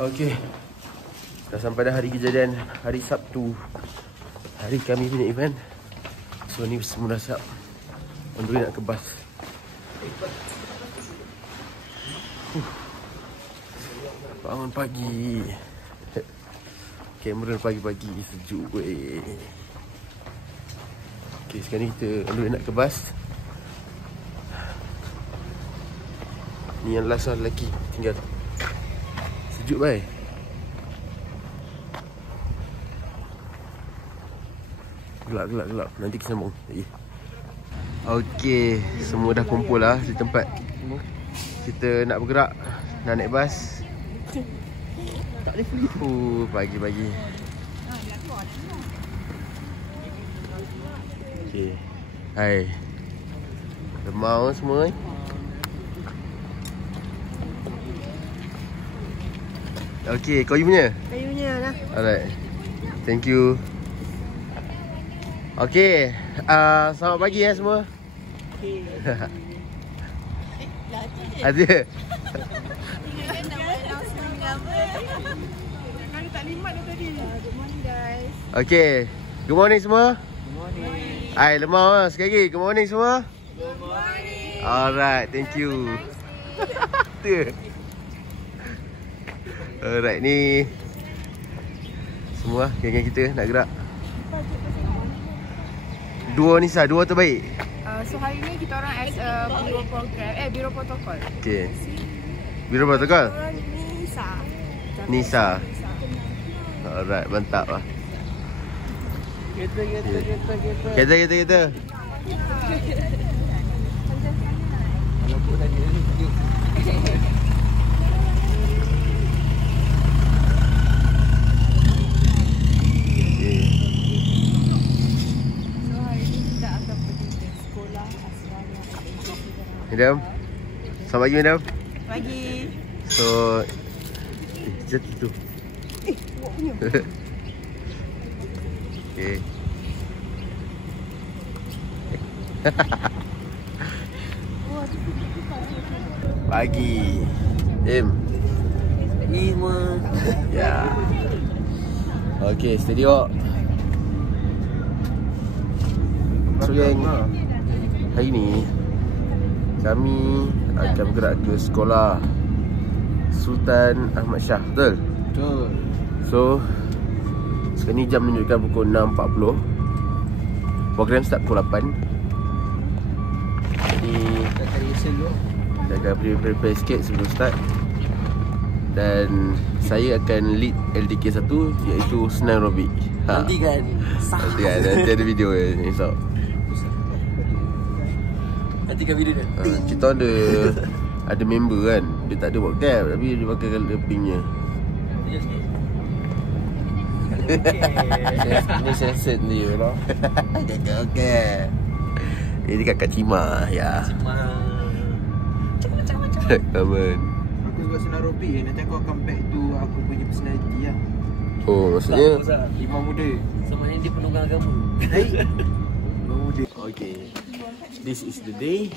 Okey. Dah sampai dah hari kejadian, hari Sabtu. Hari kami punya event. So ni semua dah siap. Untuk nak ke bas. Bangun pagi. Kamera pagi-pagi sejuk weh. Okey, sekarang ni kita nak ke bas. Ni yang last one lelaki tinggal. Sejuk baik. Gelap. Nanti kita sambung. Okey, semua dah kumpul lah di tempat. Kita nak bergerak, nak naik bas. Tak boleh free. Pagi-pagi. Okey. Hai. Lemau semua. Okey, kayu punya? Kayu punya lah. Alright. Thank you. Okey. Selamat pagi ya semua. Okey. Ada. Tak limat dah tadi. Good morning guys. Okey. Good morning semua. Good morning. Hai, lemau lah. Sekali lagi. Good morning semua. Good morning. Alright, thank you. Alright, ni semua geng-geng kita nak gerak. Dua Nisa, dua terbaik. So hari ni kita orang as a biro program, biro protokol. Okey. Biro protokol? Nisa. Alright, mantap lah. Kita. Madam. Selamat pagi, Madam. Pagi. So, jatuh tu. Buat punya. Okay. Pagi. Pagi semua. Ya. Okay, steady walk. So, yang hari ni kami akan bergerak ke sekolah Sultan Ahmad Shah, betul? Betul. So, sekarang ni jam menunjukkan pukul 6.40. Program start pukul 8. Jadi, Kita cari result dulu. kita akan prepare sikit sebelum start. Dan saya akan lead LDK 1, iaitu senam aerobik. Nanti kan Nanti ada video ni, so. Nanti kan video dia. Kita ada member kan. Dia tak ada buat cap, tapi dia pakai colour pinknya. Ni senset dia lah. Okay. Ini dekat Kak Cima. Ya. Aman. Aku buat senam aerobik. Nanti aku akan back to aku punya personality lah. Oh, maksudnya Imam muda. Sama yang dia penunggang agama. Imam muda. okay. This is the day,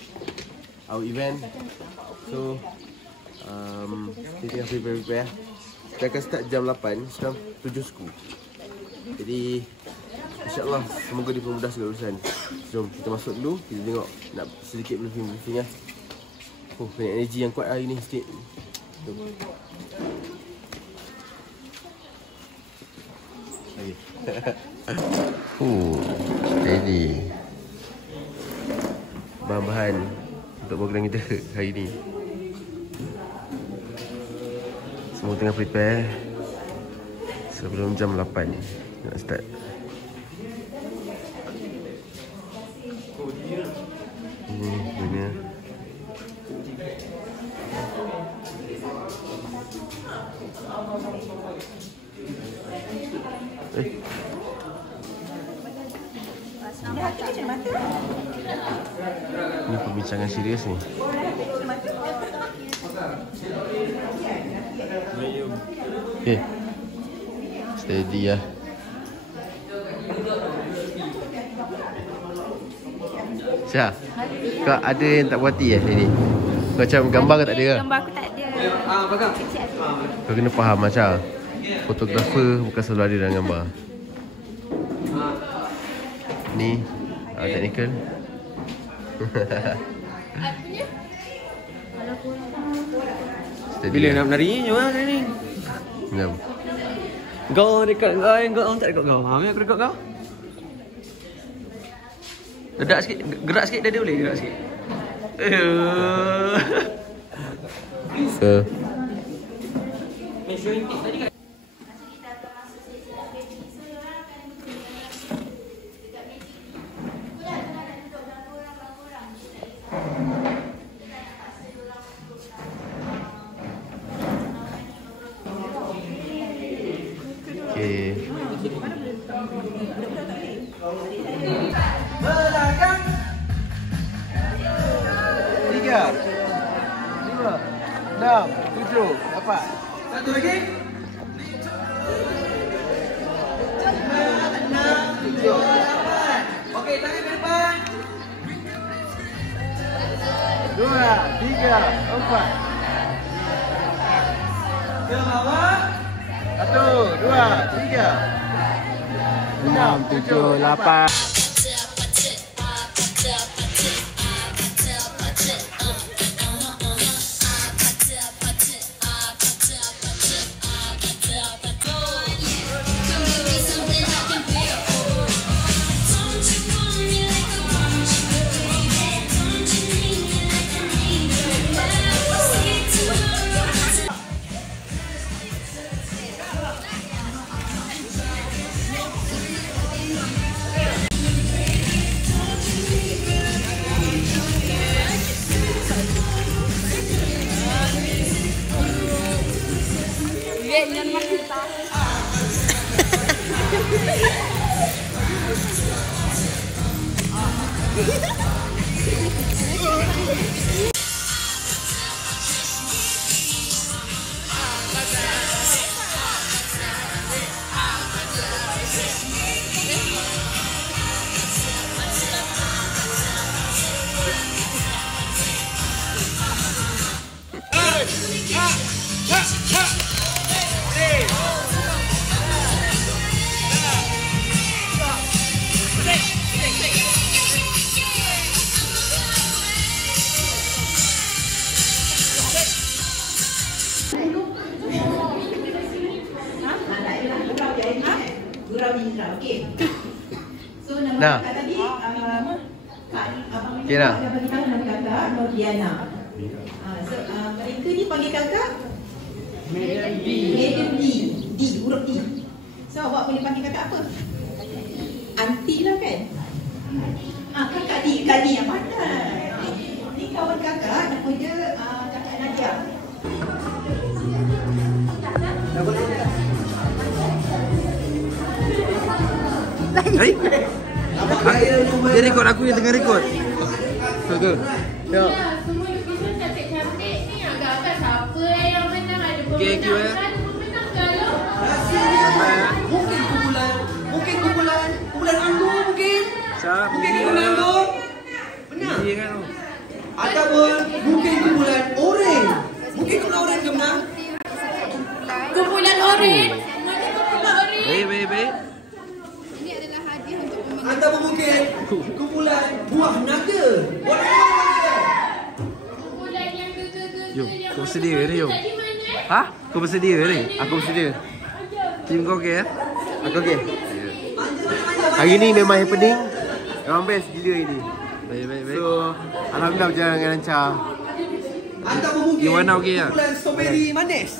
our event. So, kita tengah prepare. Kita akan start jam 8, sekarang 7 suku. Jadi, insyaAllah semoga dipermudah segala urusan. Jom kita masuk dulu, kita tengok nak sedikit briefing lah. Oh, banyak energi yang kuat hari ni sikit. Jom. Ini bahan-bahan untuk program kita hari ni. Semua tengah prepare sebelum jam 8 nak start. Ini dunia. Ini perbincangan serius ni. Okay. Steady lah. Syah, kau ada yang tak puas hati hari ni? Kau macam gambar ke tak ada ke? Gambar aku tak ada. Pegang. Kau kena faham macam fotografer bukan selalu ada dalam gambar. Ni technical. Bila nak menari ni jom hari ni. Jom. Kau dekat kau tak dekat kau. Aku dekat kau. Dedak sikit, gerak sikit dada boleh gerak sikit. So okay. Belakang. 3 5 6 7 8. Satu lagi. 5 6 7 8. Okey, tangan ke depan. 2 3 4. Ke bawah. 1 2 3 6 7 8. Nah. Okey dah. Mereka ni panggil kakak Madam D. D, huruf D. So awak boleh panggil kakak apa? Aunty lah kan? Kakak D, Kak D yang mana? Ni kawan kakak, nama dia kakak Nadia. Dia rekod aku yang tengah rekod. Okey. Ya. Semua lukisan cantik-cantik ni agak-agak siapa yang menang ada Okey, pemenang. Ada pemenang kalau Mungkin kumpulan anggur mungkin. Mungkin kumpulan anggur. Benar. Dia kan. Ataupun mungkin kumpulan oren. Mungkin kumpulan oren ke menang? kumpulan oren. Mungkin kumpulan oren. Baik. Ini adalah hadiah untuk pemenang. Ataupun mungkin kumpulan buah naga. Kumpulan yang gegel-gegel Jom, yang kau bersedia ni, jom. Jadi mana? Ha? Kau bersedia ni? Aku bersedia. Tim kau okey ya? Aku okey. Hari ni memang happening. Memang best gila ini. Baik. So alhamdulillah berjalan dengan lancar. Ataupun mungkin Iwana okey tak? kumpulan strawberry manis.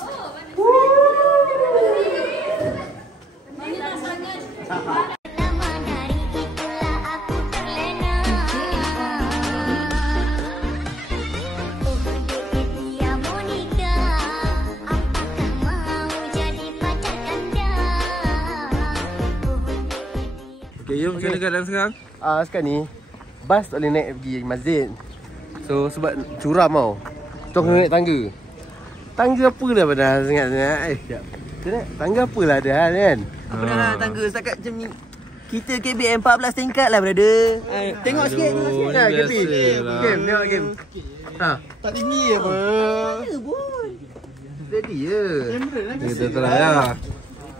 Okay, jom macam mana keadaan sekarang? Sekarang ni bas tak boleh naik pergi masjid. So sebab curam tau. Tu kena naik tangga. Tangga apa dah padahal sangat-sangat. Sekejap. Tangga apa lah ada hal kan? Apa dah tangga setakat macam ni. Kita KBM 14 tingkat lah brother. Tengok sikit. Aduh, Ya, ni Gapi. biasa lah. Game, tengok game. Ha. Tak tinggi apa. Mana pun. Steady je. Kita try lah.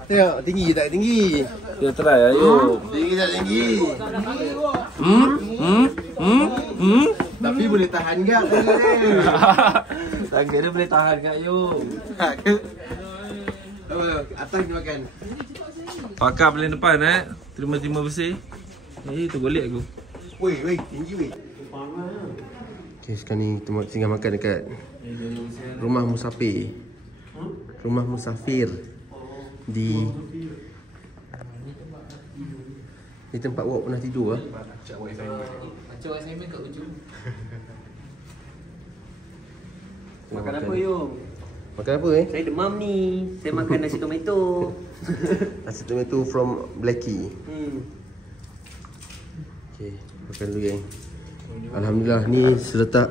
Tengok, tinggi tak tinggi? Kita try lah, yuk. Tinggi tak tinggi? Tapi boleh tahan gak tangga dia. Tangga dia boleh tahan kat yuk. Apa, atas ni makan. Pakar paling depan terima-terima bersih. Tu golek aku. Weh, tinggi weh. Okay, sekarang ni kita tinggal makan dekat rumah musafir. Rumah musafir di tempat awak pernah tidur lah. Makan apa Yung? Makan apa Saya demam ni. Saya makan nasi tomato. Nasi tomato from Blackie. Okay, makan dulu geng. Alhamdulillah ni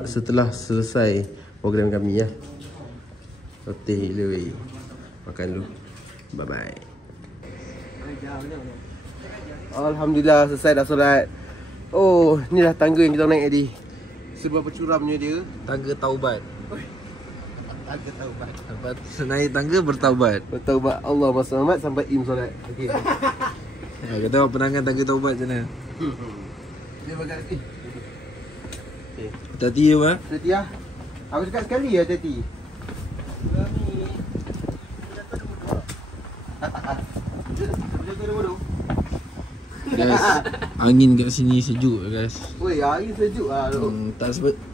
setelah selesai program kami ya. Letih gila weh. Makan dulu. Bye bye. Alhamdulillah selesai dah solat. Oh, ni dah tangga yang kita naik tadi. Seberapa curamnya dia? Tangga taubat. Tangga taubat. Lepas naik tangga bertaubat. Bertaubat Allah selamat sampai im solat. Okey. Kau tengok penangan tangga taubat macam mana. Dia bagai okey. Hati-hati je mah. Hati ah. Aku cakap sekali ya hati. Guys, angin kat sini sejuk guys. Woi, hari sejuk ah.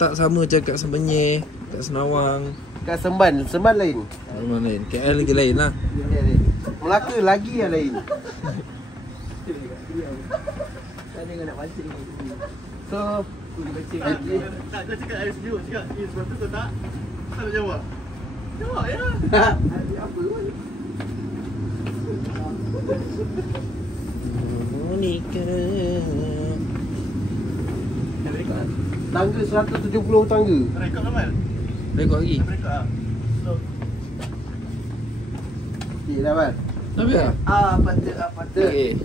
Tak sama cakap Semenyih, kat Senawang. Kat Semban lain. Rumah lain. KL lagi lain lah. Melaka lagi yang lain. So, tak kau cakap air sejuk, cakap ni sebab tu kau tak jawab. Jawab ya. apa pun. Tangga 170 tangga. Rekod normal. Rekod lagi. Rekod ah. Okey dah Wan. Nampak tak? Patut. Okay.